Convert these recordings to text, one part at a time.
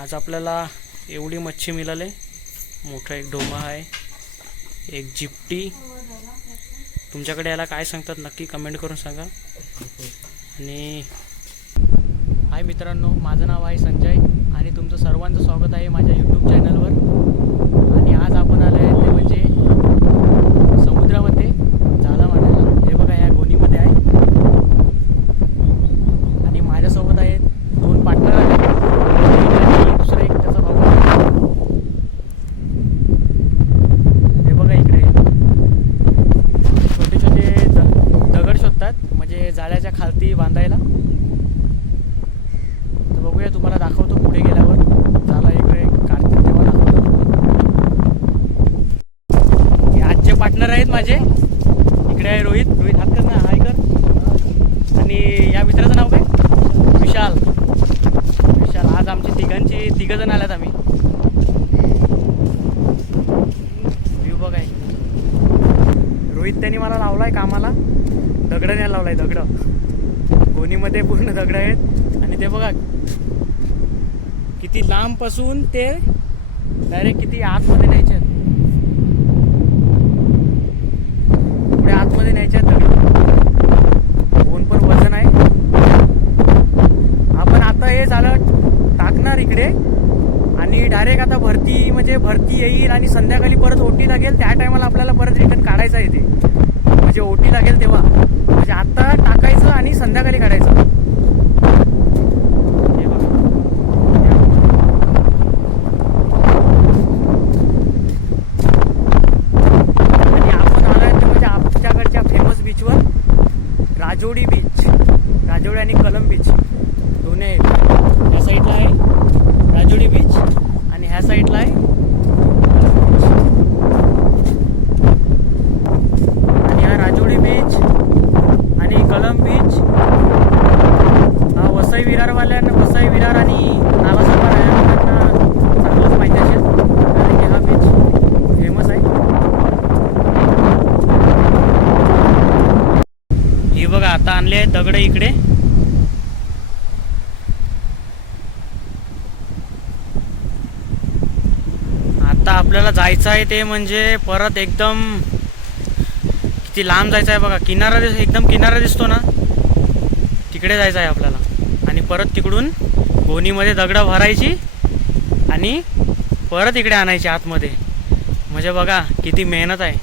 आज आपल्याला एवढी मच्छी मिळाली. मोठा एक ढोमा आहे, एक जिप्टी. तुमच्याकडे याला काय सांगतात नक्की कमेंट करून सांगा. आणि हाय मित्रांनो, माझं नाव आहे संजय आणि तुमचं सर्वांचं स्वागत आहे माझ्या यूट्यूब चॅनलवर. आणि आज आपण आलो आहे ते म्हणजे समुद्रामध्ये जाळं मारायला. हे बघा, या गोणीमध्ये आहे आणि माझ्यासोबत आहेत दोन पार्टनर आहेत. दुसरा एक त्याचा भाऊ आहे. हे बघा, इकडे छोटे छोटे दगड शोधतात म्हणजे जाळ्याच्या खालती बांधायला. तर बघूया, तुम्हाला दाखवतो पुढे गेल्यावर. जाळं इकडे काढतील तेव्हा दाखवतो. हे आजचे पार्टनर आहेत माझे. इकडे आहे रोहित. हात कर ना, हाय कर. आणि या मित्राचं नाव काय? विशाल. आज आमची तिघं जण आल्यात आम्ही. व्ह्यू बघाय. रोहित त्यांनी मला लावलाय कामाला. दगड न्यायला लावलाय. दगड गोणीमध्ये पूर्ण दगड आहेत. आणि ते बघा किती लांबपासून ते डायरेक्ट किती आतमध्ये न्यायचे आहेत. पुढे आतमध्ये न्यायचे आहेत दगड. कोण पण वजन आहे. आपण आता हे झालं टाकणार इकडे आणि डायरेक्ट आता भरती येईल आणि संध्याकाळी परत ओटी लागेल. त्या टायमाला आपल्याला परत रिटर्न काढायचं आहे ते. म्हणजे ओटी लागेल तेव्हा. म्हणजे आता टाकायचं आणि संध्याकाळी काढायचं. हे बघा, आणि आपण आलोय ते म्हणजे आमच्याकडच्या फेमस बीचवर, राजोडी बीच. राजोडी आणि कलम बीच दोन्ही आहेत. ह्या साईडला आहे राजोडी बीच आणि ह्या साईडला आहे आणि हा राजोडी बीच आणि कलम बीच हा वसई विरार आणि नालासोपारा आहे. त्यांना चांगलंच माहिती असेल कारण की हा बीच फेमस आहे. ही बघा, आता आणले आहेत दगड इकडे. आता आपल्याला जायचं आहे ते म्हणजे परत एकदम किती लांब जायचं आहे बघा. एकदम किनारा दिसतो ना, तिकडे जायचं आहे आपल्याला. आणि परत तिकडून गोणीमध्ये दगडं भरायची आणि परत इकडे आणायची आतमध्ये. म्हणजे बघा किती मेहनत आहे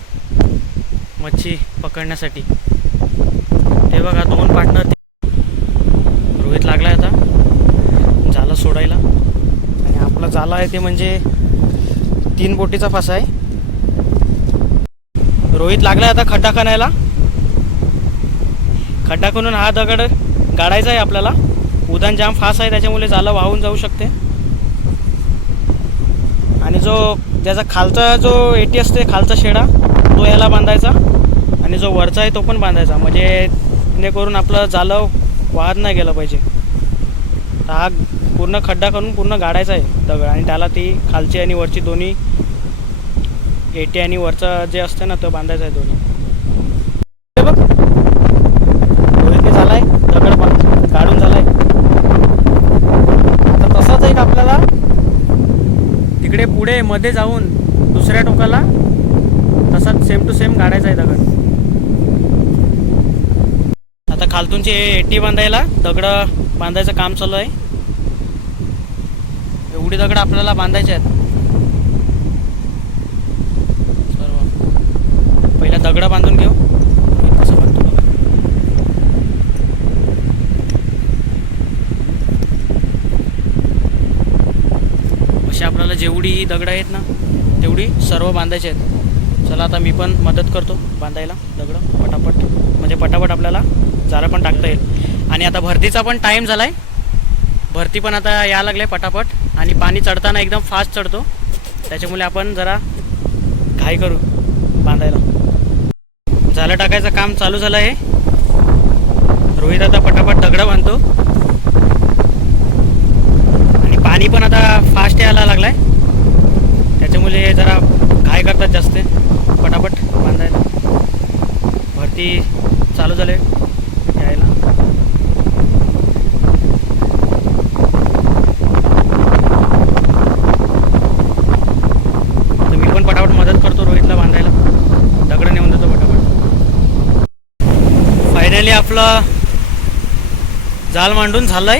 मच्छी पकडण्यासाठी. ते बघा, दोन पार्टनर. रोहित लागलाय आता जाळं सोडायला. आणि आपला जाळं आहे ते म्हणजे 3 बोटीचा फासा आहे. रोहित लागलाय आता खड्डा खणायला. खड्डा खणून हा दगड गाडायचा आहे आपल्याला. उधाण जाम फास आहे त्याच्यामुळे जाळं वाहून जाऊ शकते. आणि ज्याचा खालचा जो एटी असते, खालचा शेडा, तो याला बांधायचा आणि जो वरचा आहे तो पण बांधायचा. म्हणजे जेणेकरून आपलं जाळं वाहत नाही गेलं पाहिजे. तर हा पूर्ण खड्डा करून पूर्ण गाडायचा आहे दगड. आणि त्याला ती खालची आणि वरची दोन्ही एटी आणि वरचा जे असतं ना, तो बांधायचा आहे दोन्ही. बघ, रोहितने झालाय दगड काढून झालाय. आता तसाच एक आपल्याला तिकडे पुढे मध्ये जाऊन दुसऱ्या टोकाला तसाच सेम टू सेम गाडायचा आहे दगड. आता खालतूनची एटी बांधायला दगड बांधायचं काम चालू आहे. एवढी दगड आपल्याला बांधायचे आहेत. पहिला दगड बांधून घेऊ. कसं बांधतो बघा. अशी आपल्याला जेवढी दगड आहेत ना तेवढी सर्व बांधायची आहेत. चला आता मी पण मदत करतो बांधायला दगड पटापट. म्हणजे पटापट आपल्याला जाळं पण टाकता येईल. आणि आता भरतीचा पण टाईम झाला आहे. भरती पण आता यायला लागले पटापट. आणि पाणी चढताना एकदम फास्ट चढतो. त्याच्यामुळे आपण जरा घाई करू बांधायला. जाळं टाकायचं काम चालू झालं आहे. रोहित आता पटापट दगड बांधतो. आणि पाणी पण आता फास्ट यायला लागलं आहे. त्याच्यामुळे जरा घाई करतात जास्त पटापट बांधायला. भरती चालू झाले यायला. फायनली आपलं जाल मांडून झालंय.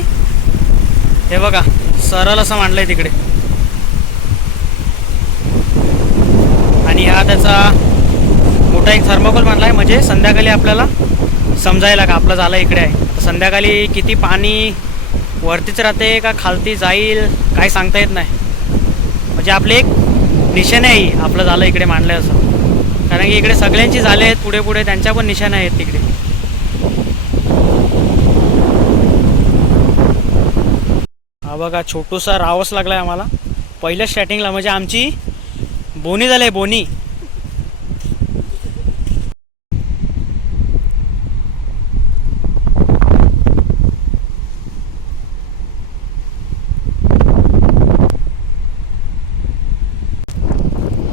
हे बघा सरळ असं मांडलंय तिकडे. आणि हा त्याचा मोठा एक थर्मोकोल मांडलाय, म्हणजे संध्याकाळी आपल्याला समजायला का आपलं झालं इकडे आहे. तर संध्याकाळी किती पाणी वरतीच राहते का खालती जाईल काय सांगता येत नाही. म्हणजे आपले एक निशाणे आहे आपलं झालं इकडे मांडलंय असं. कारण की इकडे सगळ्यांची झाले आहेत पुढे पुढे, त्यांच्या पण निशाणे आहेत तिकडे. हा बघा छोटूसा रावस लागलाय आम्हाला पहिल्या स्टार्टिंगला. म्हणजे आमची बोनी झाली आहे बोनी.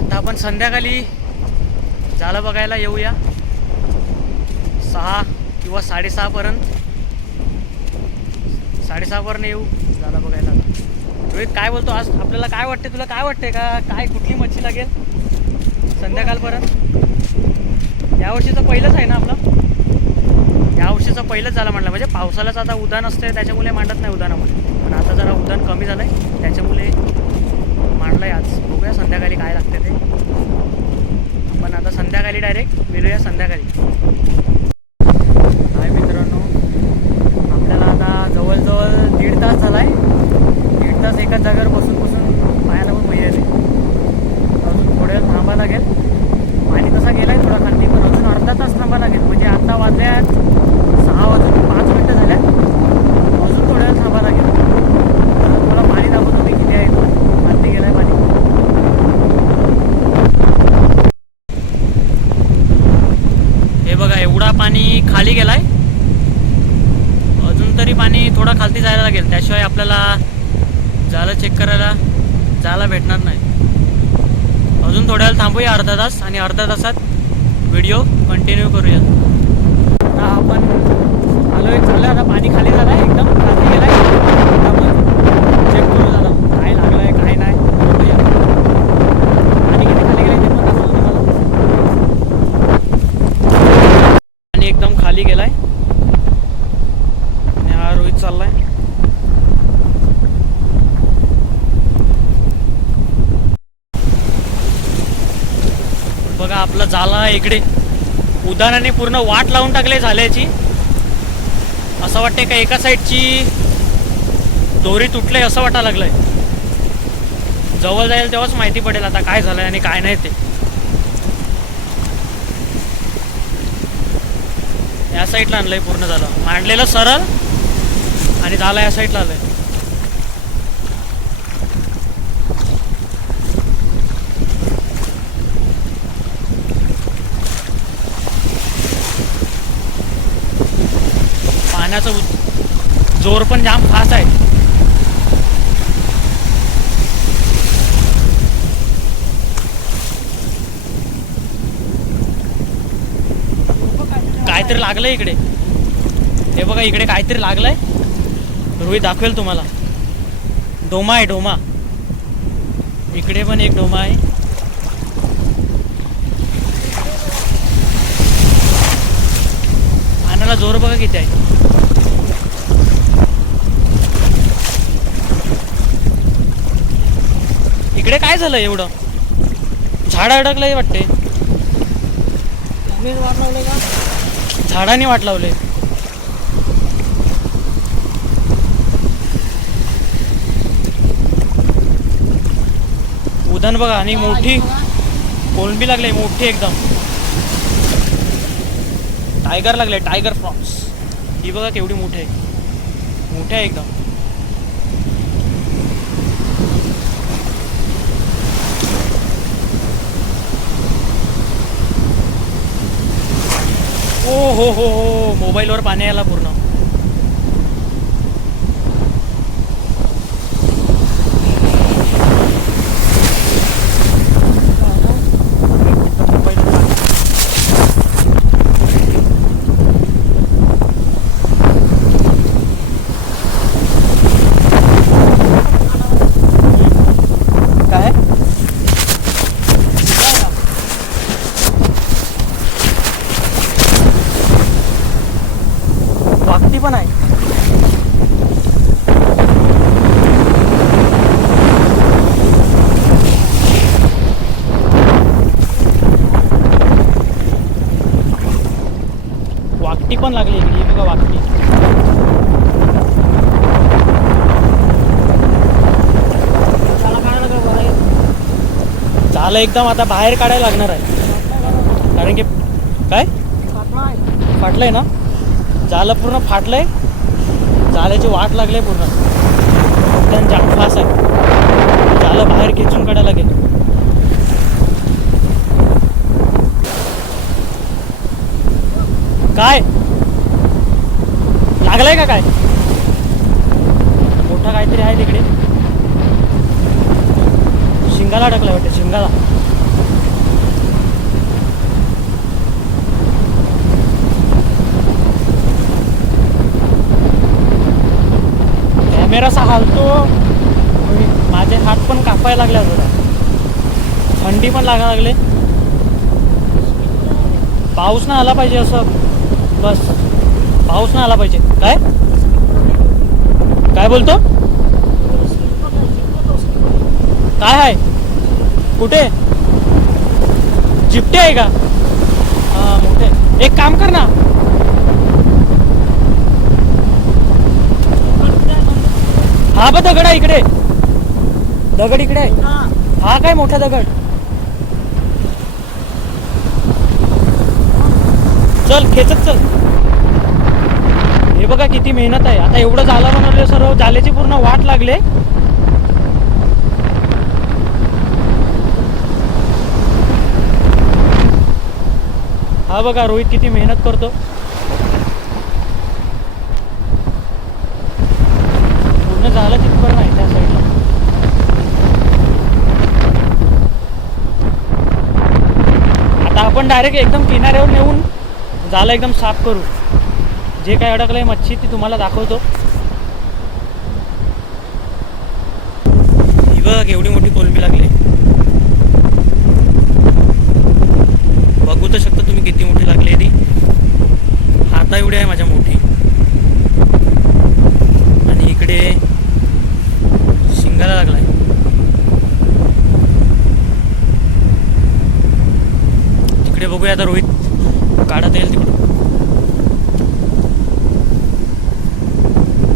आता आपण संध्याकाळी झालं बघायला येऊया 6 किंवा 6:30पर्यंत. 6:30पर्यंत येऊ झालं बघायला. रोहित काय बोलतो आज आपल्याला काय वाटते, तुला काय वाटते का काय कुठली मच्छी लागेल संध्याकाळपर्यंत? यावर्षीचं पहिलंच आहे ना आपलं, यावर्षीचं पहिलंच झालं म्हटलं. म्हणजे पावसाळ्याच आता उदान असते त्याच्यामुळे मांडत नाही उदानामध्ये, पण आता जरा उदान कमी झालं आहे त्याच्यामुळे मांडलं आहे आज. बघूया संध्याकाळी काय लागते ते. पण आता संध्याकाळी डायरेक्ट मिळूया संध्याकाळी. हाय मित्रांनो, आपल्याला आता जवळजवळ 1.5 तास झाला आहे. 1.5 तास एकाच जागेवर बसून पायाला पण मैल येते. अजून थोड्या वेळ थांबा लागेल. पाणी तसा गेला आहे थोडा खाली, पण अजून अर्धा तास थांबा लागेल. म्हणजे आता वाजल्यात 6:05 झाल्यात. अजून थोड्या वेळ थांबा लागेल. तर तुम्हाला पाणी दाखवतो मी किती आहे. खाली गेला आहे पाणी. हे बघा एवढा पाणी खाली गेलाय. अजून तरी पाणी थोडा खालती जायला लागेल, त्याशिवाय आपल्याला जाळं चेक करायला जायला भेटणार नाही. अजून थोड्या वेळ थांबूया अर्धा तास, आणि अर्धा तासात व्हिडिओ कंटिन्यू करूया. आता आपण आलो एक झालं. आता पाणी खाली झालं आहे, एकदम खाली गेलं आहे. आपण चेक करू झालं काय लागलं आहे काय नाही. पाणी किती खाली गेलं ते पण दाखवतो तुम्हाला. पाणी एकदम खाली गेलं आहे. आणि हा रोहित चालला आहे. बघा आपलं झालं इकडे उदानाने पूर्ण वाट लावून टाकले झाल्याची. असं वाटतंय का एका साईडची दोरी तुटले असं वाटायला लागलंय. जवळ जाईल तेव्हाच माहिती पडेल आता काय झालंय आणि काय नाही ते. या साईडला आणलंय पूर्ण झालं मांडलेलं सरळ, आणि झालं या साईडला आलंय. पाण्याचा जोर पण जाम फास्ट आहे. काहीतरी लागलंय इकडे. हे बघा इकडे काहीतरी लागलंय. रोहित दाखवेल तुम्हाला. डोमा आहे डोमा. इकडे पण एक डोमा आहे. पाण्याला जोर बघा किती आहे. इकडे काय झालं एवढं? झाड अडकलंय वाटते. वाट लावले का? झाडाने वाट लावले. उदान बघा, आणि मोठी कोलंबी लागली मोठी एकदम. टायगर लागले, टायगर प्रॉन्स. ही बघा केवढी मोठी आहे, मोठी आहे एकदम. ओ हो हो हो, मोबाईलवर पाणी यायला पूर्ण. वाकटी पण आहे. वाकटी पण लागली इकडे, हे बघा वाकटी. झालं एकदम आता बाहेर काढायला लागणार आहे, कारण की काय फाटलंय ना, झालं पूर्ण फाटलंय, जाल्याची वाट लागले पूर्ण, त्यांच्या फास आहे, झालं बाहेर खेचून काढायला लागेल. काय लागलंय का काय, मोठा काहीतरी आहे तिकडे, शिंगाला अडकलाय वाटतं, शिंगाला. कॅमेरा असा हालतो, माझे हात पण कापायला लागले, थोडा थंडी पण लागायला लागले. पाऊस ना आला पाहिजे असं, बस पाऊस ना आला पाहिजे. काय काय बोलतो, काय आहे, कुठे जिपटे आहे का, हा मोठे. एक काम कर ना, हा बघ दगड आहे इकडे, दगड इकडे आहे, हा काय मोठा दगड. चल खेचत चल. हे बघा किती मेहनत आहे, आता एवढं झालं बनवलं सर्व, जाल्याची पूर्ण वाट लागले. हा बघा रोहित किती मेहनत करतो, पूर्ण झालं तिथपर्यंत नाही त्या साईडला. आता आपण डायरेक्ट एकदम किनाऱ्यावर नेऊन झालं एकदम साफ करू, जे काय अडकलंय मच्छी ती तुम्हाला दाखवतो. ही बघ एवढी मोठी कोलंबी लागली, बघू तर शकता तुम्ही किती मोठी लागली आहे ती, हाता एवढी आहे माझ्या मोठी. आणि इकडे शिंगाला लागलाय, तिकडे बघूया आता रोहित काढत येईल तिकडून.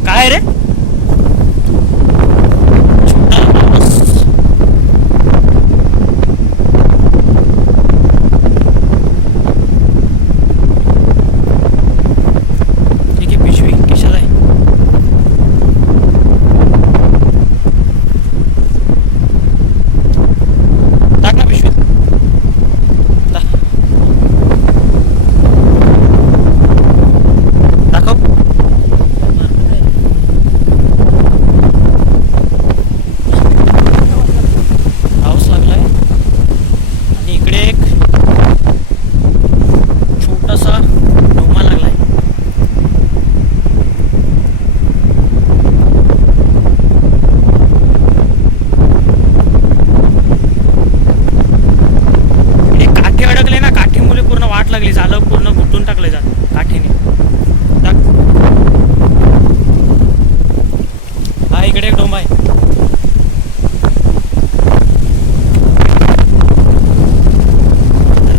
काय रे, लागली, झालं पूर्ण गुंतून टाकलं जात काठीने. हा इकडे एक डोंब आहे,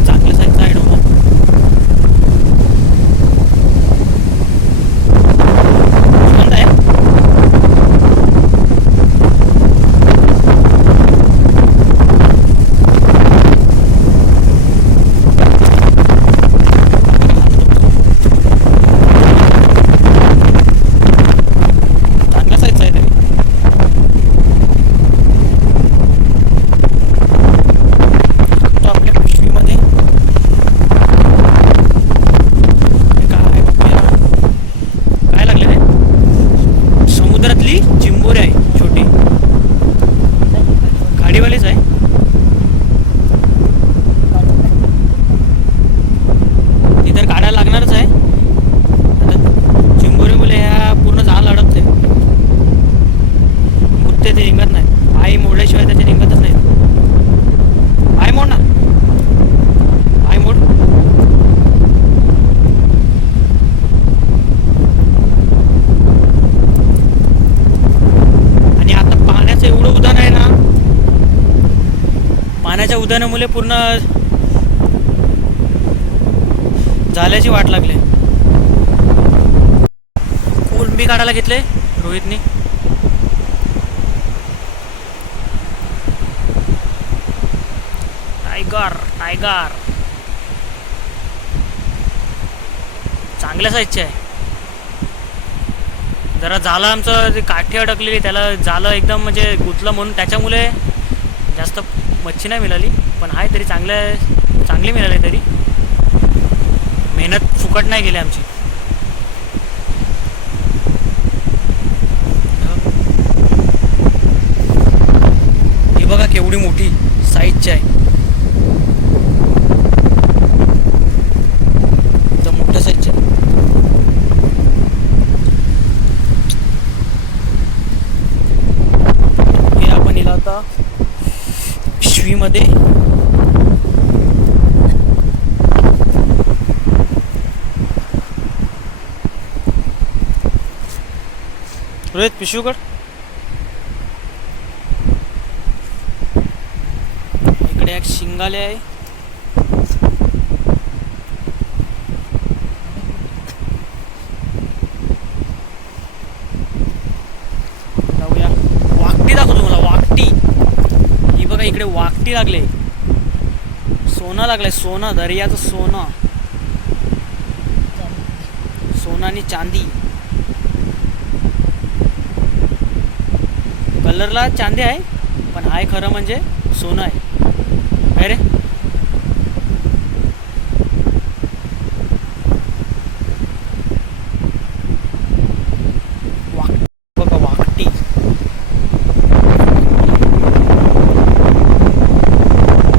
चांगल्या साईजचा आहे डोंब. उद्यानामुळे पूर्ण झाल्याची वाट लागली. कोलंबी काढायला घेतले रोहितनी. टायगर टायगर चांगल्या साईजचे आहे. जरा झालं आमचं काठी अडकलेली, त्याला झालं एकदम म्हणजे गुंतलं म्हणून त्याच्यामुळे जास्त मच्छी नाही मिळाली. पण आहे तरी चांगली मिळाली. तरी मेहनत फुकट नाही गेली आमची. ही बघा केवढी मोठी साईजची आहे. एकदम मोठ्या साईजची आहे. हे आपण हिला आता पिशवीमध्ये रोहित पिशवीकड. इकडे एक शिंगाले आहे. जाऊया वाकटी दाखवतो तुम्हाला. वाकटी ही बघा इकडे वाकटी लागले. सोनं लागलंय. सोनं दर्याचं सोनं. सोनं आणि चांदी. कलरला चांदी आहे पण आहे खरं म्हणजे सोनं आहे. काय रे बघा वाकटी.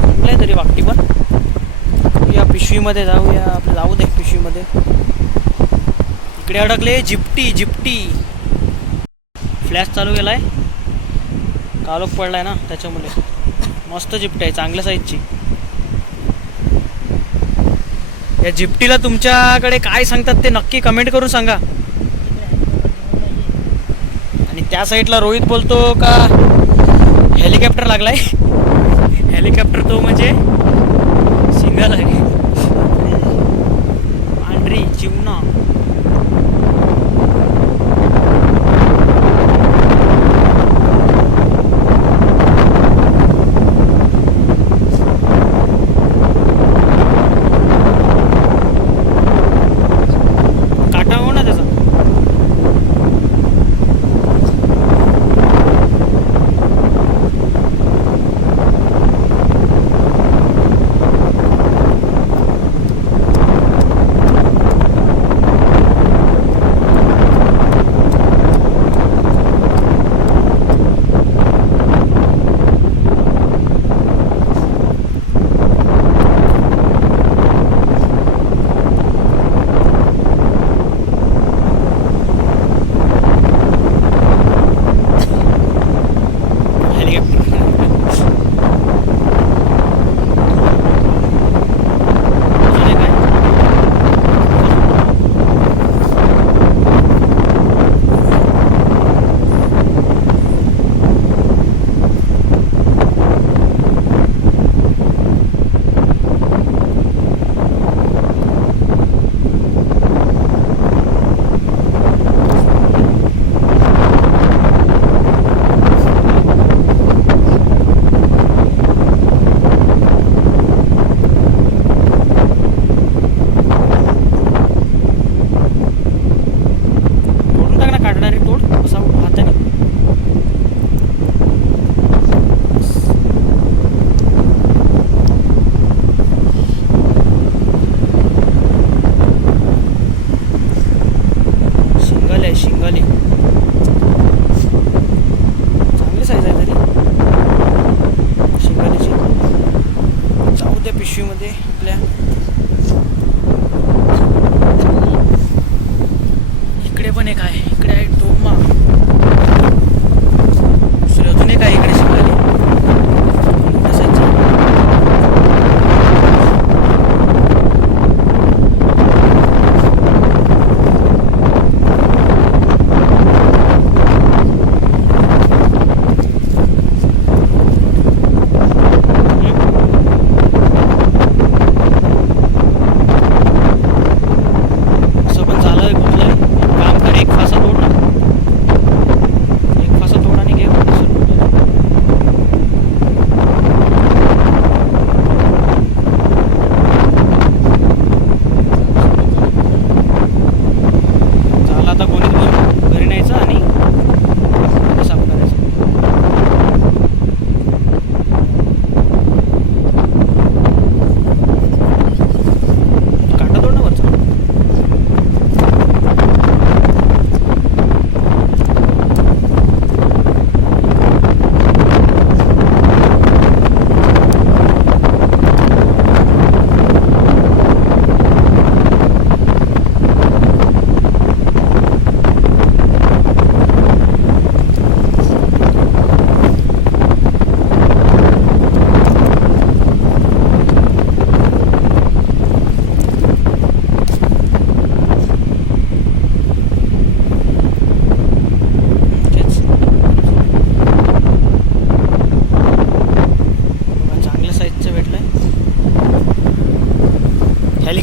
चांगलं तरी वाकटी पण. या पिशवीमध्ये जाऊया. आपलं जाऊ दे पिशवीमध्ये. इकडे अडकले जिप्टी. जिप्टी फ्लॅश चालू केलाय. कालोख पडलाय ना त्याच्यामुळे. मस्त जिप्टी आहे चांगल्या साईजची. या जिप्टीला तुमच्याकडे काय सांगतात ते नक्की कमेंट करून सांगा. आणि त्या साईडला रोहित बोलतो का हेलिकॉप्टर लागलाय. हेलिकॉप्टर तो म्हणजे सिंगल आहे. पांढरी चिवना.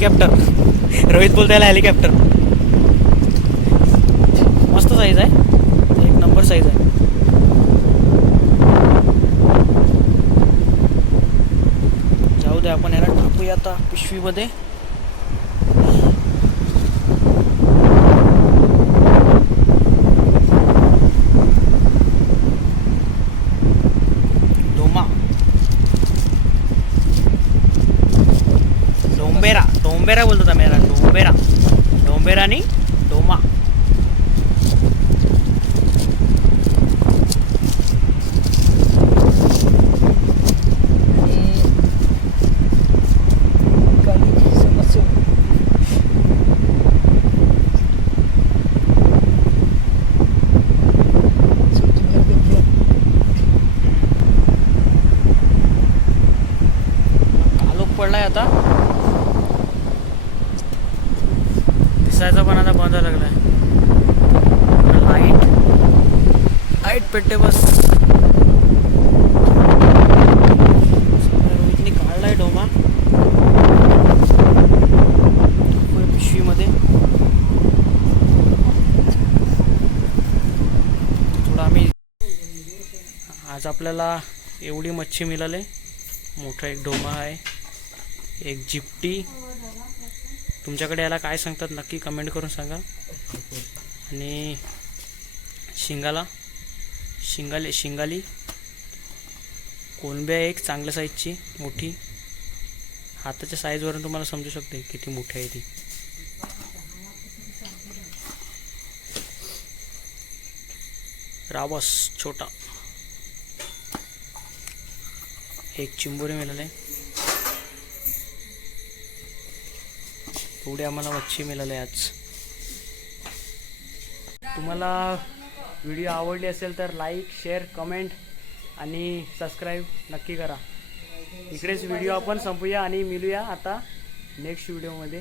हेलिकॉप्टर. रोहित बोलतो याला हेलिकॉप्टर. मस्त साईज आहे, एक नंबर साईज आहे. जाऊ दे, आपण याला टाकूया आता पिशवीमध्ये. डोंबेरा बोलतो था मेरा. डोंबेरा नहीं डोमा. कालोख पडलाय आता. दिसायचा पण आता बंद लागलाय. लाईट पेटते बस. रोहितने काढलाय डोमा पिशवीमध्ये. थोडा आम्ही आज आपल्याला एवढी मच्छी मिळाली. मोठा एक डोमा आहे, एक जिप्टी. तुमच्याकडे याला काय सांगतात नक्की कमेंट करून सांगा. आणि शिंगाली कोलंबी आहे एक चांगल्या साईजची मोठी. हाताच्या साईजवरून तुम्हाला समजू शकते किती मोठी आहे ती. रावस छोटा. एक चिंबोरी मिळाले. एवढी आम्हाला मच्छी मिळाली आज. तुम्हाला व्हिडिओ आवडली असेल तर लाईक, शेअर, कमेंट आणि सबस्क्राईब नक्की करा. इकडेच व्हिडिओ आपण संपूया आणि मिळूया आता नेक्स्ट व्हिडिओमध्ये.